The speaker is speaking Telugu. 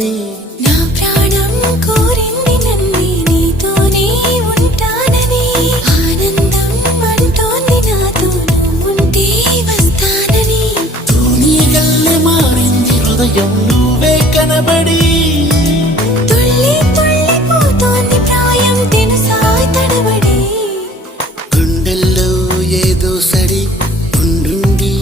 ఉన్నది నా ప్రాణం కోరింది నన్ను నీతోనే ఉంటానని. ఆనందం అంటోంది నాతో ఉంటే వస్తానని. తూనీగానే మారింది హృదయం నువ్వే కనబడి. తుళ్ళి తుళ్ళి పోతోంది ప్రాయం తెనుసాయి తడబడి. గుండెల్లో ఏదో సడి ఉండుంది